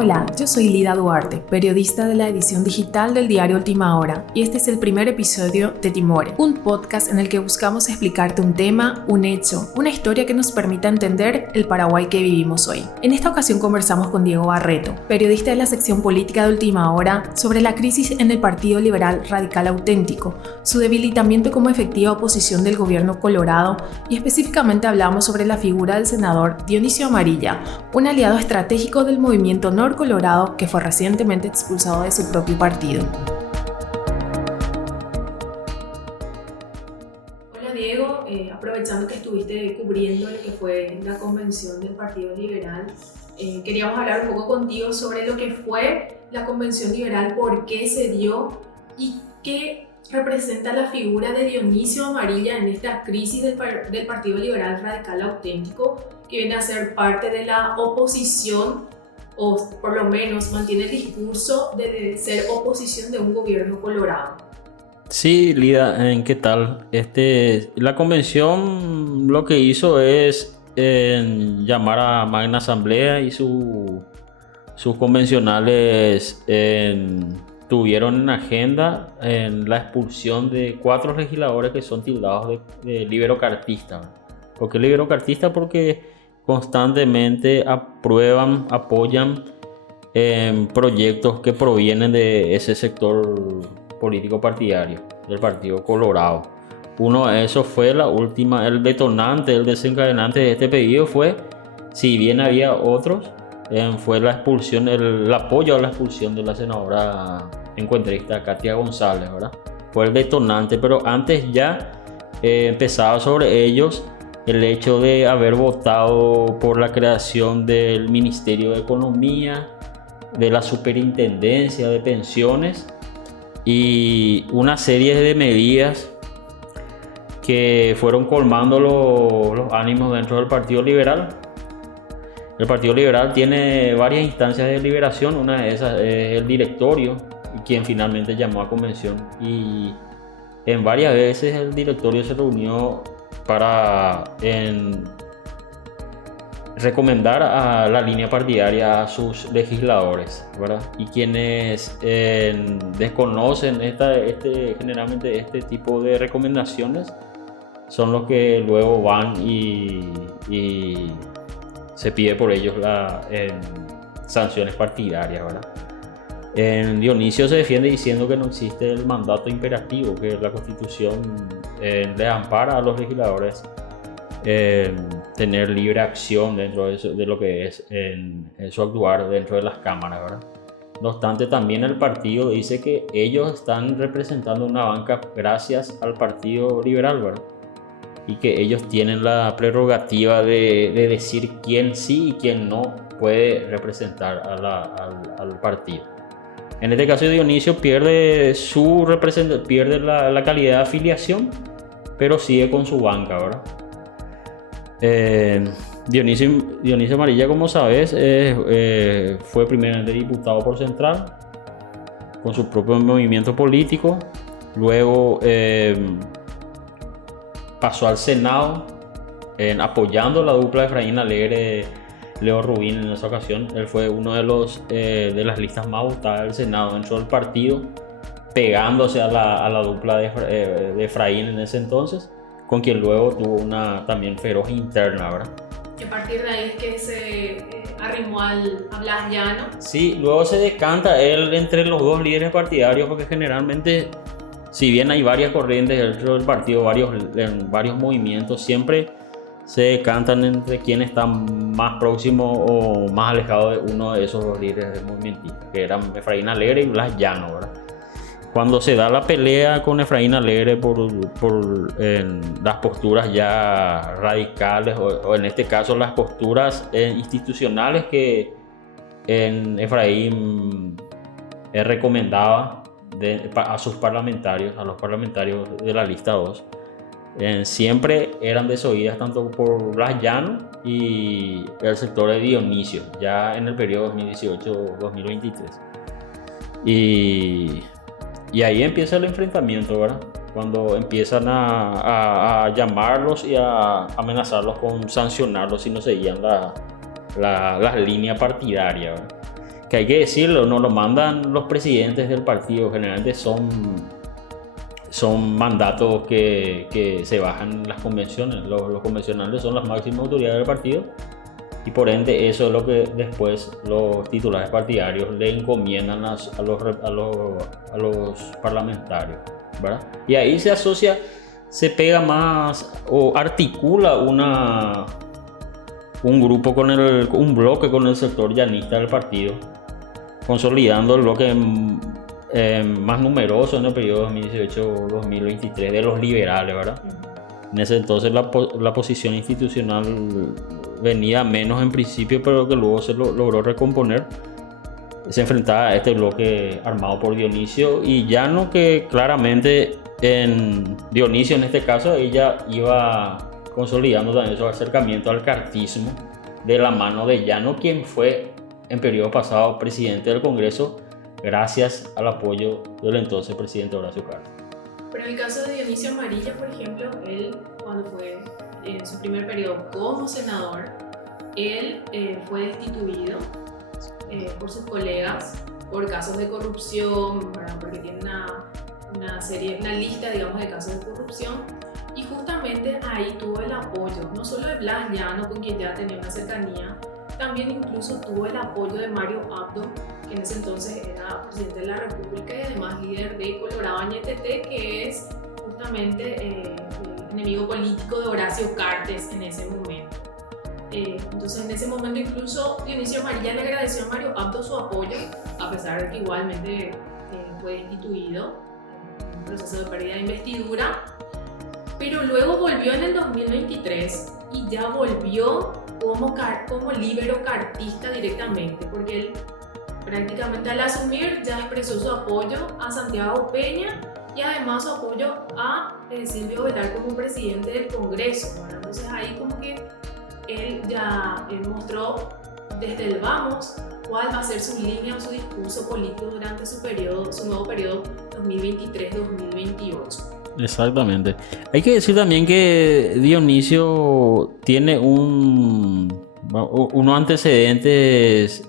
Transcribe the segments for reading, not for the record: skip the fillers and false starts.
Hola, yo soy Lida Duarte, periodista de la edición digital del diario Última Hora, y este es el primer episodio de Timore, un podcast en el que buscamos explicarte un tema, un hecho, una historia que nos permita entender el Paraguay que vivimos hoy. En esta ocasión conversamos con Diego Barreto, periodista de la sección política de Última Hora, sobre la crisis en el Partido Liberal Radical Auténtico, su debilitamiento como efectiva oposición del gobierno colorado, y específicamente hablamos sobre la figura del senador Dionisio Amarilla, un aliado estratégico del movimiento Colorado que fue recientemente expulsado de su propio partido. Hola Diego, aprovechando que estuviste cubriendo lo que fue la convención del Partido Liberal, queríamos hablar un poco contigo sobre lo que fue la convención liberal, por qué se dio y qué representa la figura de Dionisio Amarilla en esta crisis del Partido Liberal Radical Auténtico, que viene a ser parte de la oposición, o por lo menos mantiene el discurso de ser oposición de un gobierno colorado. Sí, Lida, ¿qué tal? La convención lo que hizo es llamar a Magna Asamblea y sus convencionales tuvieron en agenda la expulsión de 4 legisladores que son tildados de liberocartistas. ¿Por qué liberocartistas? Porque constantemente apoyan proyectos que provienen de ese sector político partidario, del Partido Colorado. Uno de esos fue el detonante, el desencadenante de este pedido fue, si bien había otros, fue la expulsión, el apoyo a la expulsión de la senadora encuentrista Katia González, ¿verdad? Fue el detonante, pero antes ya empezaba sobre ellos el hecho de haber votado por la creación del Ministerio de Economía, de la Superintendencia de Pensiones y una serie de medidas que fueron colmando los ánimos dentro del Partido Liberal. El Partido Liberal tiene varias instancias de deliberación, una de esas es el directorio, quien finalmente llamó a convención, y en varias veces el directorio se reunió para recomendar a la línea partidaria a sus legisladores, ¿verdad? Y quienes desconocen generalmente este tipo de recomendaciones son los que luego van y se pide por ellos sanciones partidarias, ¿verdad? Dionisio se defiende diciendo que no existe el mandato imperativo, que la Constitución les ampara a los legisladores tener libre acción dentro de lo que es en su actuar dentro de las cámaras, ¿verdad? No obstante, también el partido dice que ellos están representando una banca gracias al Partido Liberal, ¿verdad? Y que ellos tienen la prerrogativa de decir quién sí y quién no puede representar al partido. En este caso, Dionisio pierde la calidad de afiliación, pero sigue con su banca, ¿verdad? Dionisio Amarilla, como sabes, fue primeramente diputado por Central con su propio movimiento político. Luego pasó al Senado apoyando la dupla de Efraín Alegre, Leo Rubín. En esa ocasión él fue uno de las listas más votadas del Senado dentro del partido, pegándose a la dupla de Efraín en ese entonces, con quien luego tuvo una también feroz interna, ¿verdad? Y a partir de ahí es que se arrimó a Blas Llano. Sí, luego se decanta él entre los dos líderes partidarios, porque generalmente, si bien hay varias corrientes dentro del partido, varios movimientos, siempre se decantan entre quién está más próximo o más alejado de uno de esos dos líderes del movimiento, que eran Efraín Alegre y Blas Llano, ¿verdad? Cuando se da la pelea con Efraín Alegre por las posturas ya radicales, o en este caso las posturas institucionales que Efraín recomendaba a los parlamentarios de la lista 2, siempre eran desoídas tanto por Blas Llano y el sector de Dionisio, ya en el periodo 2018-2023. Y ahí empieza el enfrentamiento, ¿verdad? Cuando empiezan a llamarlos y a amenazarlos con sancionarlos si no seguían la línea partidaria, ¿verdad? que hay que decirlo, no lo mandan los presidentes del partido, generalmente son mandatos que se bajan en las convenciones. Los convencionales son las máximas autoridades del partido y por ende eso es lo que después los titulares partidarios le encomiendan a los parlamentarios, ¿verdad? Y ahí se asocia, se pega más o articula un grupo un bloque con el sector llanista del partido, consolidando el bloque más numeroso en el periodo 2018-2023 de los liberales, ¿verdad? En ese entonces la posición institucional venía menos en principio, pero que luego se logró recomponer. Se enfrentaba a este bloque armado por Dionisio y Llano, que claramente Dionisio en este caso ella iba consolidando también su acercamiento al cartismo de la mano de Llano, quien fue en periodo pasado presidente del Congreso gracias al apoyo del entonces presidente Horacio Cartes. Pero en el caso de Dionisio Amarilla, por ejemplo, él cuando fue en su primer periodo como senador, él fue destituido por sus colegas por casos de corrupción, ¿verdad? Porque tiene una lista, digamos, de casos de corrupción. Y justamente ahí tuvo el apoyo, no solo de Blas Llano, con quien ya tenía una cercanía, también incluso tuvo el apoyo de Mario Abdo, que en ese entonces era presidente de la República y además líder de Colorado Añetete, que es justamente el enemigo político de Horacio Cartes en ese momento. Entonces en ese momento incluso Dionisio Amarilla le agradeció a Mario Abdo su apoyo, a pesar de que igualmente fue destituido en un proceso de pérdida de investidura. Pero luego volvió en el 2023 y ya volvió como líbero cartista directamente, porque él prácticamente al asumir ya expresó su apoyo a Santiago Peña y además su apoyo a Silvio Velar como presidente del Congreso, ¿verdad? Entonces ahí como que él ya mostró desde el vamos cuál va a ser su línea o su discurso político durante su nuevo periodo 2023-2028. Exactamente. Hay que decir también que Dionisio tiene unos antecedentes,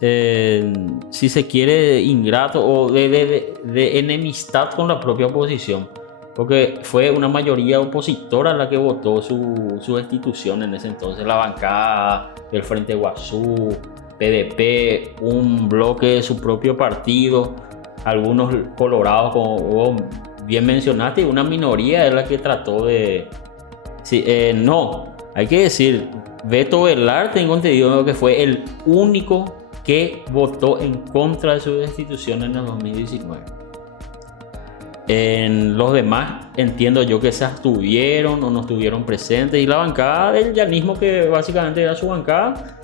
si se quiere, ingrato o de enemistad con la propia oposición, porque fue una mayoría opositora la que votó su destitución en ese entonces, la bancada del Frente Guazú, PDP, un bloque de su propio partido, algunos colorados como bien mencionaste, una minoría es la que trató de... Sí, no, hay que decir, Beto Velar, tengo entendido que fue el único que votó en contra de su destitución en el 2019. En los demás entiendo yo que se abstuvieron o no estuvieron presentes, y la bancada del llanismo, que básicamente era su bancada,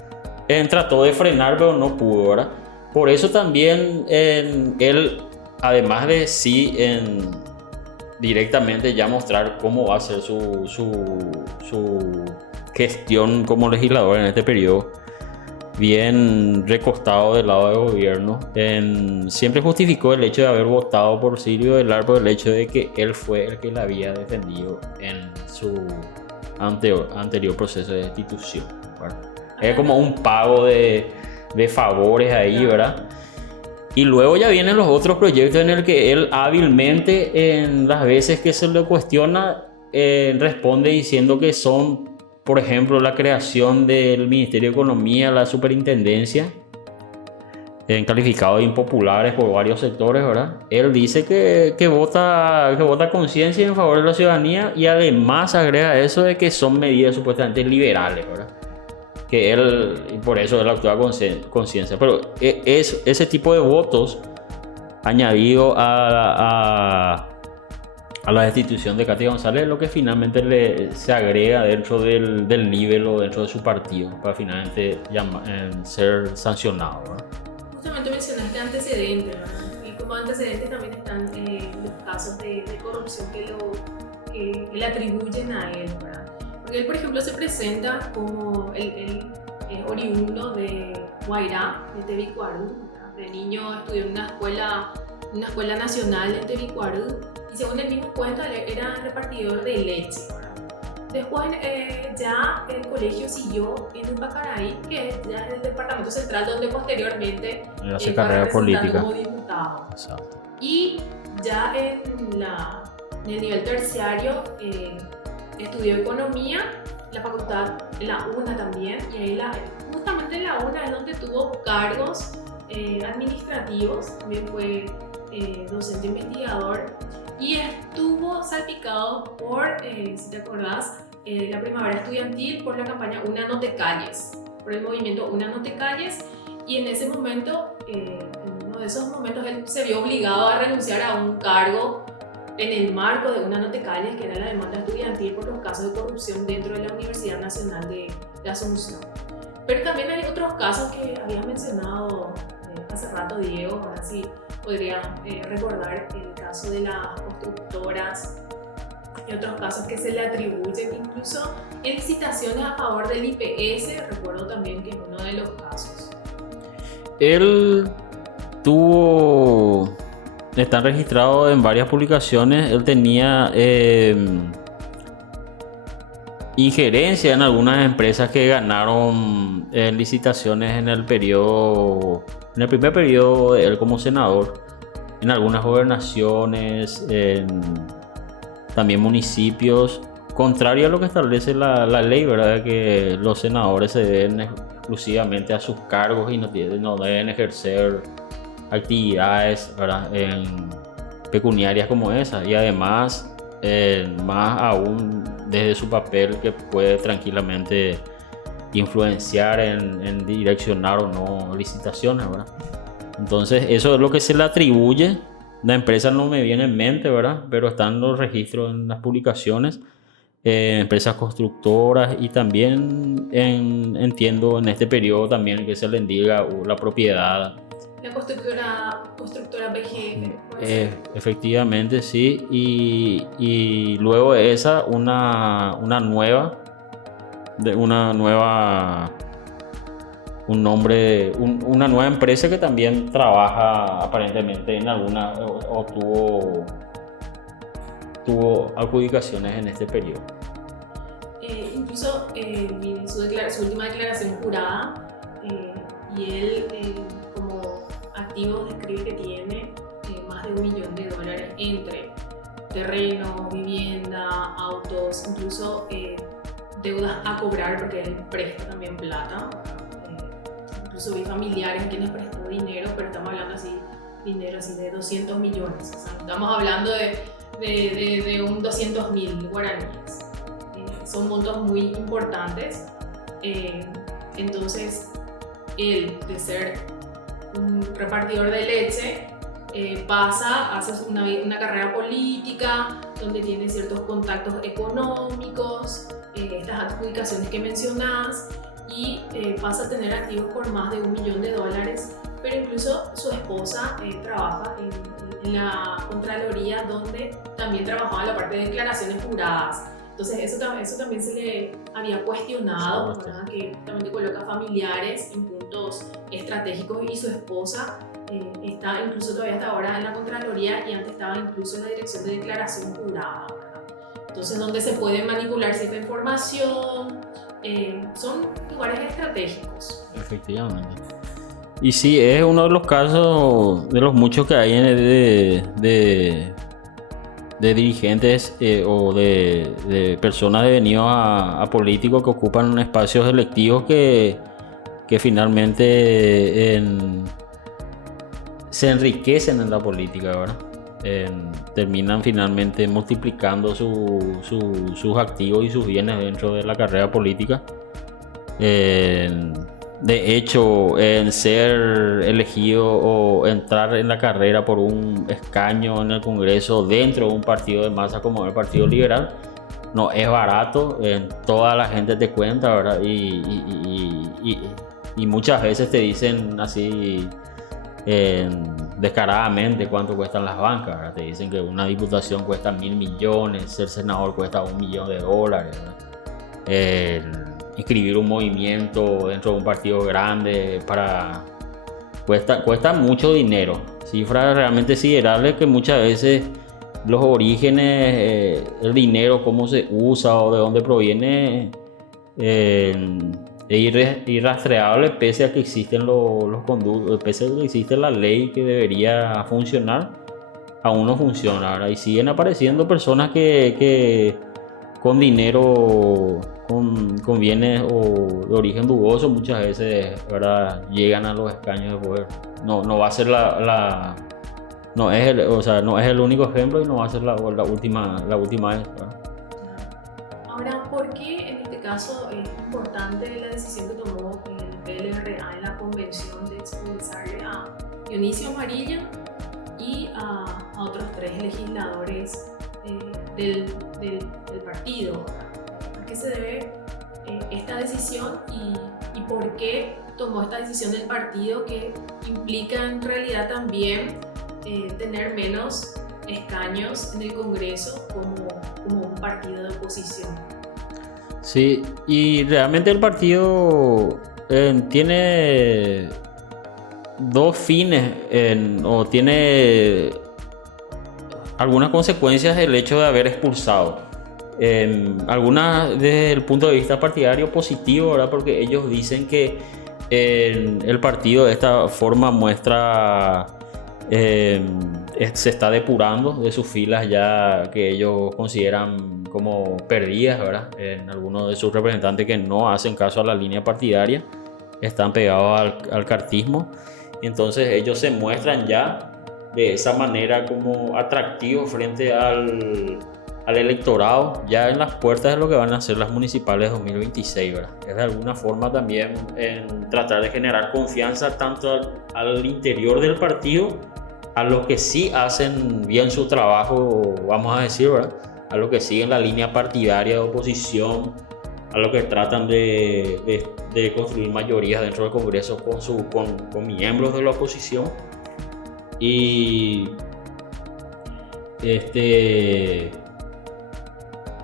trató de frenar pero no pudo, ¿verdad? Por eso también él, además de directamente ya mostrar cómo va a ser su gestión como legislador en este periodo, bien recostado del lado del gobierno, siempre justificó el hecho de haber votado por Silvio Velar por el hecho de que él fue el que la había defendido en su anterior proceso de destitución, ¿verdad? Es como un pago de favores ahí, ¿verdad? Y luego ya vienen los otros proyectos en el que él hábilmente, en las veces que se le cuestiona, responde diciendo que son, por ejemplo, la creación del Ministerio de Economía, la superintendencia, calificado de impopulares por varios sectores, ¿verdad? Él dice que vota conciencia en favor de la ciudadanía, y además agrega eso de que son medidas supuestamente liberales, ¿verdad? Que él, y por eso él actúa con conciencia. Pero ese tipo de votos añadido a la destitución de Katy González es lo que finalmente se agrega dentro del nivel o dentro de su partido para finalmente ser sancionado, ¿verdad? Justamente mencionaste antecedentes, ¿verdad? Y como antecedentes también están los casos de corrupción que le atribuyen a él, ¿verdad? Porque él, por ejemplo, se presenta como él es oriundo de Guairá, de Tebicuarú. De niño estudió en una escuela nacional en Tebicuarú, y según él mismo cuenta, era repartidor de leche, ¿verdad? Después ya el colegio siguió en Pacaraí, que es ya el departamento central donde posteriormente hace carrera política como diputado. Exacto. Y ya en el nivel terciario estudió economía, la facultad, la UNA también, y ahí justamente en la UNA es donde tuvo cargos administrativos, también fue docente investigador y estuvo salpicado por, si te acordás, la primavera estudiantil, por la campaña Una no te calles, por el movimiento Una no te calles, y en ese momento, en uno de esos momentos, él se vio obligado a renunciar a un cargo en el marco de Una no te calles, que era la demanda estudiantil por los casos de corrupción dentro de la Universidad Nacional de Asunción. Pero también hay otros casos que habías mencionado hace rato, Diego, ahora sí podría recordar el caso de las constructoras y otros casos que se le atribuyen, incluso en licitaciones a favor del IPS, recuerdo también que es uno de los casos. Él está registrado en varias publicaciones, él tenía injerencia en algunas empresas que ganaron licitaciones en el primer periodo de él como senador, en algunas gobernaciones, también municipios, contrario a lo que establece la ley, ¿verdad? Que los senadores se deben exclusivamente a sus cargos y no deben ejercer actividades, ¿verdad? Pecuniarias como esas, y además más aún desde su papel, que puede tranquilamente influenciar en direccionar o no licitaciones, ¿verdad? Entonces eso es lo que se le atribuye. La empresa no me viene en mente, ¿verdad? Pero están los registros en las publicaciones, empresas constructoras, y también entiendo en este periodo también que se le indica la propiedad. La constructora BGF. Efectivamente, sí. Y luego de esa, una nueva empresa que también trabaja aparentemente en alguna, o tuvo adjudicaciones en este periodo. Incluso su última declaración jurada, y él como activo describe que tiene más de $1 millón entre terreno, vivienda, autos, incluso deudas a cobrar, porque él presta también plata. Incluso vi familiares a quienes prestó dinero, pero estamos hablando dinero así de 200 millones. O sea, estamos hablando de un 200.000 guaraníes. Son montos muy importantes. Entonces, él, de ser un repartidor de leche, hace una carrera política donde tiene ciertos contactos económicos, estas adjudicaciones que mencionás, y pasa a tener activos por más de $1 millón, pero incluso su esposa trabaja en la Contraloría, donde también trabajaba en la parte de declaraciones juradas. Entonces eso también se le había cuestionado, ¿verdad? Que justamente coloca familiares en puntos estratégicos, y su esposa está incluso todavía hasta ahora en la Contraloría, y antes estaba incluso en la Dirección de Declaración Jurada, ¿verdad? Entonces, donde se puede manipular cierta información, son lugares estratégicos. Efectivamente. Y sí, es uno de los casos de los muchos que hay de dirigentes o de personas devenidos a políticos que ocupan espacios electivos que finalmente se enriquecen en la política, ¿verdad? Terminan finalmente multiplicando sus activos y sus bienes dentro de la carrera política. De hecho, en ser elegido o entrar en la carrera por un escaño en el Congreso dentro de un partido de masa como el Partido Liberal no es barato. Toda la gente te cuenta, ¿verdad? Y muchas veces te dicen así descaradamente cuánto cuestan las bancas, ¿verdad? Te dicen que una diputación cuesta 1.000 millones, ser senador cuesta $1 millón, ¿verdad? Inscribir un movimiento dentro de un partido grande cuesta mucho dinero, cifras realmente considerables que muchas veces los orígenes, el dinero, cómo se usa o de dónde proviene, es irrastreable pese a que existen los conductos, pese a que existe la ley que debería funcionar, aún no funciona, ¿verdad? Y siguen apareciendo personas que con dinero, con bienes o de origen dudoso, muchas veces, ¿verdad?, llegan a los escaños de poder. No va a ser no es el único ejemplo y no va a ser la última vez, ¿verdad? Ahora, ¿por qué en este caso es importante la decisión que tomó el PLRA en la convención de expulsarle a Dionisio Amarilla y a otros 3 legisladores del partido? ¿A qué se debe esta decisión y por qué tomó esta decisión del partido, que implica en realidad también tener menos escaños en el Congreso como un partido de oposición? Sí, y realmente el partido tiene 2 fines o tiene algunas consecuencias del hecho de haber expulsado. Algunas desde el punto de vista partidario positivo, ¿verdad? Porque ellos dicen que el partido de esta forma muestra se está depurando de sus filas ya que ellos consideran como perdidas, ¿verdad? En algunos de sus representantes que no hacen caso a la línea partidaria, están pegados al cartismo. Entonces ellos se muestran ya de esa manera como atractivos frente al electorado, ya en las puertas de lo que van a ser las municipales 2026, ¿verdad? Es de alguna forma también en tratar de generar confianza tanto al interior del partido, a los que sí hacen bien su trabajo, vamos a decir, ¿verdad?, a los que siguen la línea partidaria de oposición, a los que tratan de construir mayorías dentro del Congreso con miembros de la oposición. Y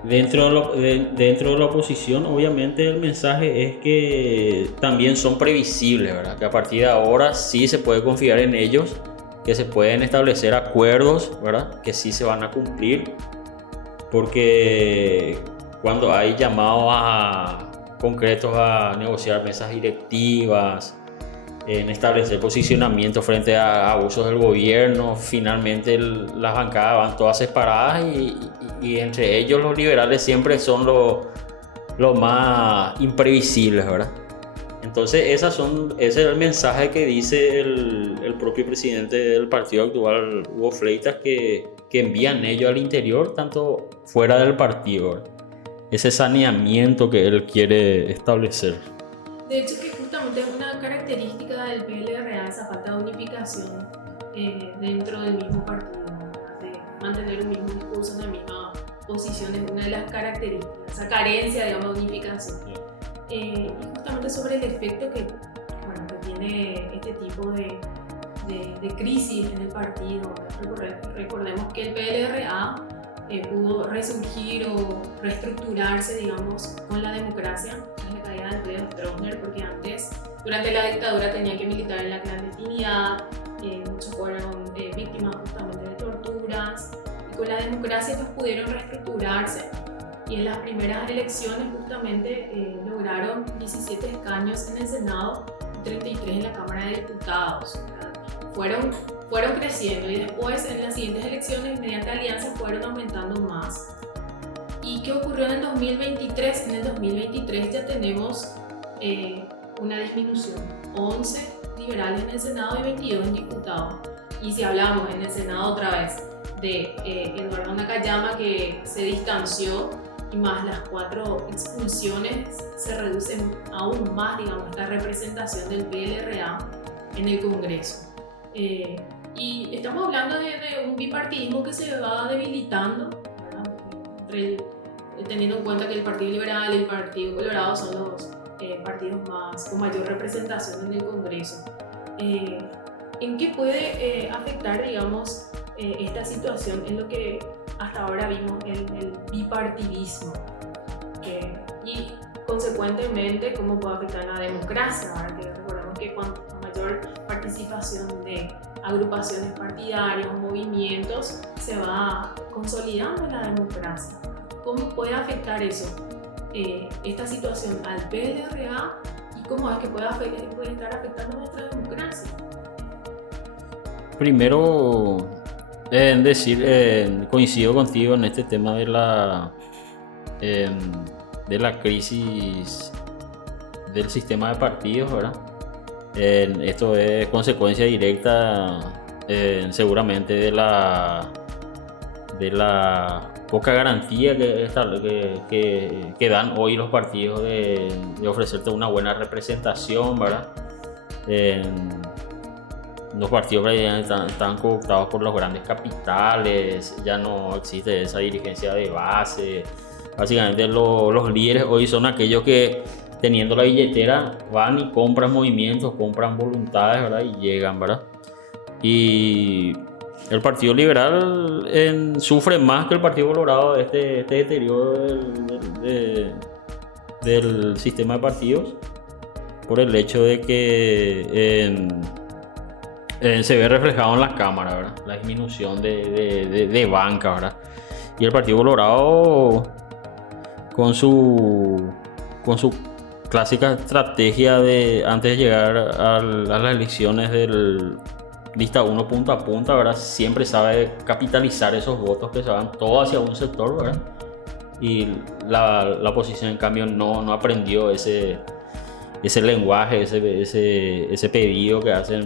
dentro de la oposición, obviamente el mensaje es que también son previsibles, ¿verdad? Que a partir de ahora sí se puede confiar en ellos, que se pueden establecer acuerdos, ¿verdad?, que sí se van a cumplir, porque cuando hay llamados concretos a negociar mesas directivas, en establecer posicionamiento frente a abusos del gobierno, finalmente las bancadas van todas separadas y entre ellos los liberales siempre son los más imprevisibles, ¿verdad? Entonces ese es el mensaje que dice el propio presidente del partido actual, Hugo Fleitas, que envían ellos al interior, tanto fuera del partido, ¿verdad? Ese saneamiento que él quiere establecer. De hecho, que justamente es una característica del PLRA, esa falta de unificación dentro del mismo partido, de mantener un mismo discurso, una misma posición, es una de las características, esa carencia, digamos, de unificación. Y justamente sobre el efecto que tiene este tipo de crisis en el partido. Recordemos que el PLRA pudo resurgir o reestructurarse, digamos, con la democracia tras la caída de Alfredo Stroessner, porque antes, durante la dictadura, tenía que militar en la clandestinidad, muchos fueron víctimas justamente de torturas, y con la democracia ellos pudieron reestructurarse, y en las primeras elecciones justamente lograron 17 escaños en el Senado y 33 en la Cámara de Diputados. Fueron creciendo, y después en las siguientes elecciones, mediante alianzas, fueron aumentando más. ¿Y qué ocurrió en el 2023? En el 2023 ya tenemos una disminución, 11 liberales en el Senado y 22 en diputados. Y si hablamos en el Senado otra vez de Eduardo Nakayama, que se distanció, y más las 4 expulsiones, se reduce aún más, digamos, esta representación del PLRA en el Congreso. Y estamos hablando de un bipartidismo que se va debilitando, ¿verdad? Teniendo en cuenta que el Partido Liberal y el Partido Colorado son los partidos con mayor representación en el Congreso. ¿En qué puede afectar, digamos, esta situación en lo que hasta ahora vimos el bipartidismo? Y consecuentemente, ¿cómo puede afectar la democracia? Ahora que recordemos que cuanto mayor mayor participación de agrupaciones partidarias, movimientos, se va consolidando la democracia. ¿Cómo puede afectar eso, esta situación al PLRA, y cómo es que puede estar afectando nuestra democracia? Primero, coincido contigo en este tema de la crisis del sistema de partidos, ¿verdad? Esto es consecuencia directa, seguramente, de la poca garantía que dan hoy los partidos de ofrecerte una buena representación, ¿verdad? Los partidos están cooptados por los grandes capitales, ya no existe esa dirigencia de base. Básicamente los líderes hoy son aquellos que, teniendo la billetera, van y compran movimientos, compran voluntades, ¿verdad? Y llegan, ¿verdad? Y el Partido Liberal sufre más que el Partido Colorado este deterioro del sistema de partidos, por el hecho de que se ve reflejado en las cámaras, ¿verdad? La disminución de banca, ¿verdad? Y el Partido Colorado, con su clásica estrategia de, antes de llegar a las elecciones del lista 1 punta a punta, ¿verdad? Siempre sabe capitalizar esos votos que se van todos hacia un sector, ¿verdad? Y la oposición, en cambio, no aprendió ese lenguaje, ese pedido que hace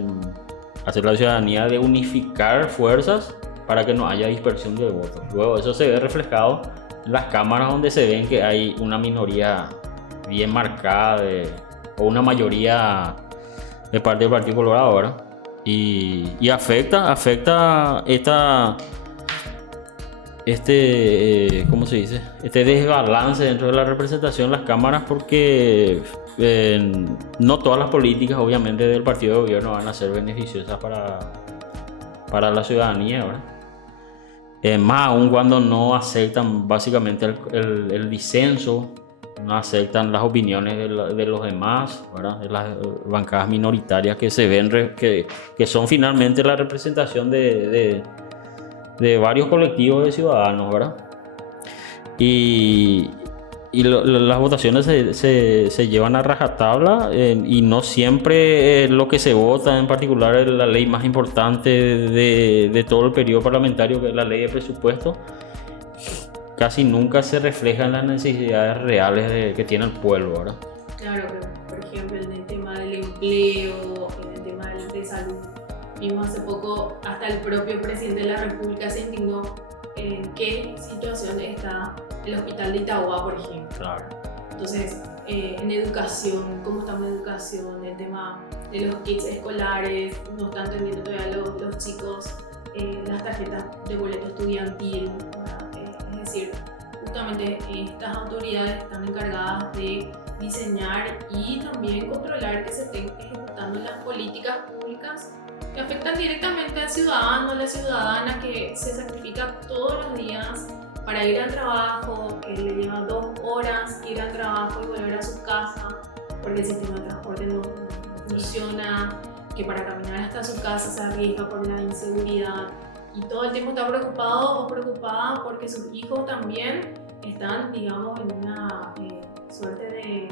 la ciudadanía de unificar fuerzas para que no haya dispersión de votos. Luego eso se ve reflejado en las cámaras, donde se ven que hay una minoría bien marcada o una mayoría de parte del Partido Colorado, ¿verdad? Y afecta ¿cómo se dice? Este desbalance dentro de la representación de las cámaras, porque no todas las políticas, obviamente, del partido de gobierno van a ser beneficiosas para la ciudadanía, ¿verdad? Más aún cuando no aceptan básicamente el disenso, no aceptan las opiniones de los demás, ¿verdad? De las bancadas minoritarias que se ven, que son finalmente la representación de varios colectivos de ciudadanos, ¿verdad? Y las votaciones se llevan a rajatabla, y no siempre lo que se vota, en particular la ley más importante de todo el periodo parlamentario, que es la ley de presupuesto, casi nunca se refleja en las necesidades reales que tiene el pueblo, ¿verdad? Claro, por ejemplo, en el tema del empleo, en el tema de salud. Vimos hace poco, hasta el propio presidente de la República se indignó en qué situación está el hospital de Itagua, por ejemplo. Claro. Entonces, en educación, cómo estamos en educación, el tema de los kits escolares, no están teniendo todavía los chicos las tarjetas de boleto estudiantil, ¿verdad? Es decir, justamente estas autoridades están encargadas de diseñar y también controlar que se estén ejecutando las políticas públicas que afectan directamente al ciudadano, a la ciudadana que se sacrifica todos los días para ir al trabajo, que le lleva 2 horas ir al trabajo y volver a su casa porque el sistema de transporte no funciona, que para caminar hasta su casa se arriesga por la inseguridad, y todo el tiempo está preocupado o preocupada porque sus hijos también están, digamos, en una suerte de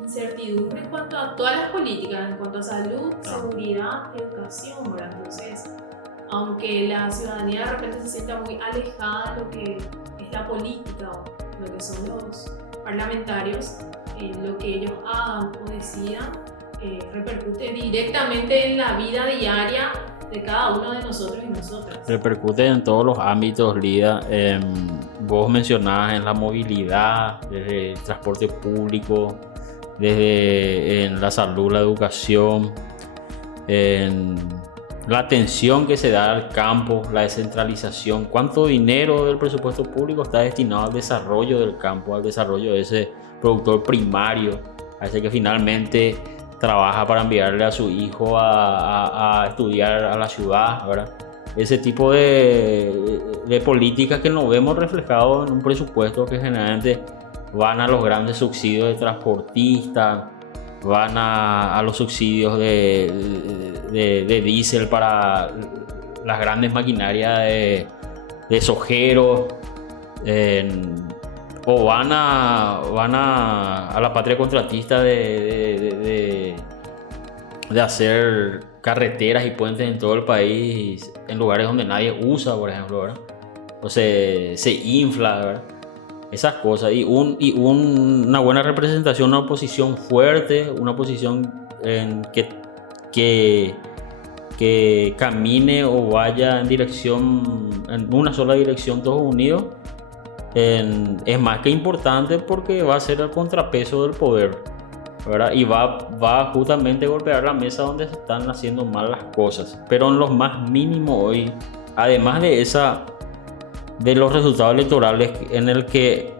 incertidumbre en cuanto a todas las políticas, en cuanto a salud, seguridad, educación, ¿verdad? Entonces, aunque la ciudadanía de repente se sienta muy alejada de lo que es la política o lo que son los parlamentarios, lo que ellos hagan o decidan repercute directamente en la vida diaria de cada uno de nosotros y nosotras. Repercute en todos los ámbitos, Lida. Vos mencionabas en la movilidad, desde el transporte público, desde en la salud, la educación, en la atención que se da al campo, la descentralización. ¿Cuánto dinero del presupuesto público está destinado al desarrollo del campo, al desarrollo de ese productor primario, a ese que finalmente trabaja para enviarle a su hijo a estudiar a la ciudad, ¿verdad? Ese tipo de políticas que no vemos reflejado en un presupuesto que generalmente van a los grandes subsidios de transportistas, van a los subsidios de diésel para las grandes maquinarias de sojeros, o van a la patria contratista de hacer carreteras y puentes en todo el país en lugares donde nadie usa, por ejemplo, ¿verdad? O se infla, ¿verdad? Esas cosas, y una buena representación, una oposición fuerte, una oposición que camine o vaya en una sola dirección, todos unidos, es más que importante, porque va a ser el contrapeso del poder, ¿verdad? Y va justamente a golpear la mesa donde se están haciendo mal las cosas, pero en los más mínimos hoy, además de los resultados electorales en el que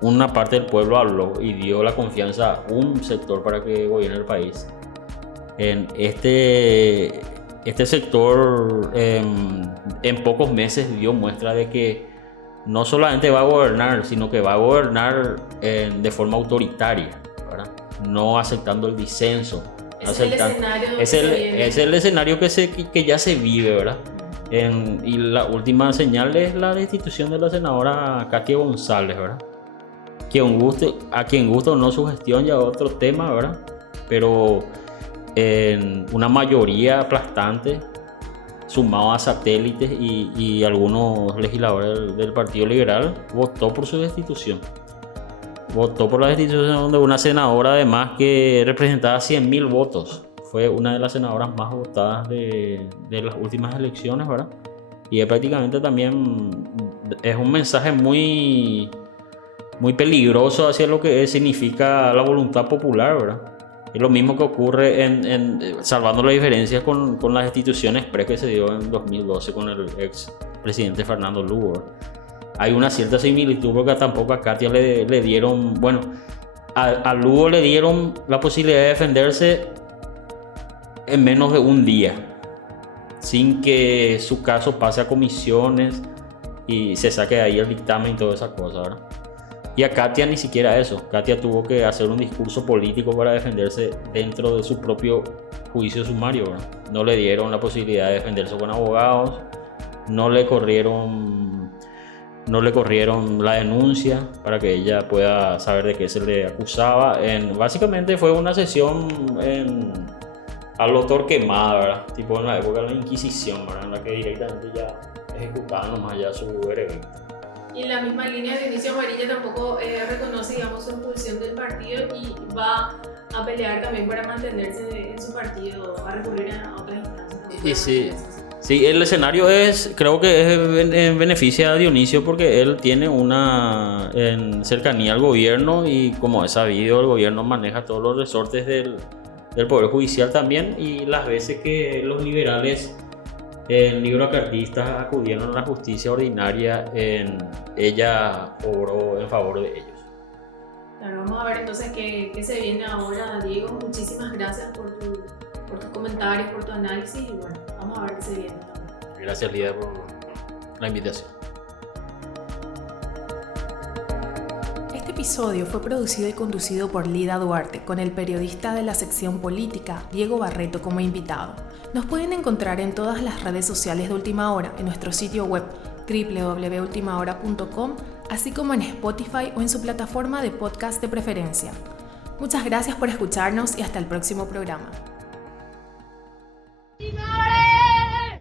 una parte del pueblo habló y dio la confianza a un sector para que gobierne el país. En este sector en pocos meses dio muestra de que no solamente va a gobernar, sino que va a gobernar de forma autoritaria, ¿verdad? No aceptando el disenso. Es el escenario que ya se vive, ¿verdad? Y la última señal es la destitución de la senadora Katia González, ¿verdad? A quien guste o no su gestión, ya otro tema, ¿verdad? Pero una mayoría aplastante, sumado a satélites y algunos legisladores del Partido Liberal, votó por su destitución. Votó por la destitución de una senadora, además, que representaba 100.000 votos. Fue una de las senadoras más votadas de las últimas elecciones, ¿verdad? Y prácticamente también es un mensaje muy, muy peligroso hacia lo que significa la voluntad popular, ¿verdad? Es lo mismo que ocurre salvando las diferencias con las destituciones que se dio en 2012 con el ex presidente Fernando Lugo, ¿verdad? Hay una cierta similitud, porque tampoco a Katia le dieron, bueno, a Lugo le dieron la posibilidad de defenderse en menos de un día, sin que su caso pase a comisiones y se saque de ahí el dictamen y todas esas cosas, ¿verdad? Y a Katia ni siquiera eso. Katia tuvo que hacer un discurso político para defenderse dentro de su propio juicio sumario, ¿verdad? No le dieron la posibilidad de defenderse con abogados, no le corrieron la denuncia para que ella pueda saber de qué se le acusaba. Básicamente fue una sesión a lo Torquemada, ¿verdad? Tipo en la época de la Inquisición, ¿verdad? En la que directamente ya ejecutaban nomás ya su veredicto. Y en la misma línea, Dionisio Amarilla tampoco reconoce, digamos, su expulsión del partido y va a pelear también para mantenerse en su partido, a recurrir a otras instancias. Sí, el escenario creo que es beneficia a Dionisio, porque él tiene una cercanía al gobierno, y como es sabido, el gobierno maneja todos los resortes del Poder Judicial también, y las veces que los liberales librocartistas acudieron a la justicia ordinaria, ella obró en favor de ellos. Claro, vamos a ver entonces qué se viene ahora, Diego. Muchísimas gracias por tus comentarios, por tu análisis, y bueno, vamos a ver qué se viene también. Gracias, Lida, por la invitación. Este episodio fue producido y conducido por Lida Duarte, con el periodista de la sección política, Diego Barreto, como invitado. Nos pueden encontrar en todas las redes sociales de Última Hora, en nuestro sitio web www.ultimahora.com, así como en Spotify o en su plataforma de podcast de preferencia. Muchas gracias por escucharnos y hasta el próximo programa.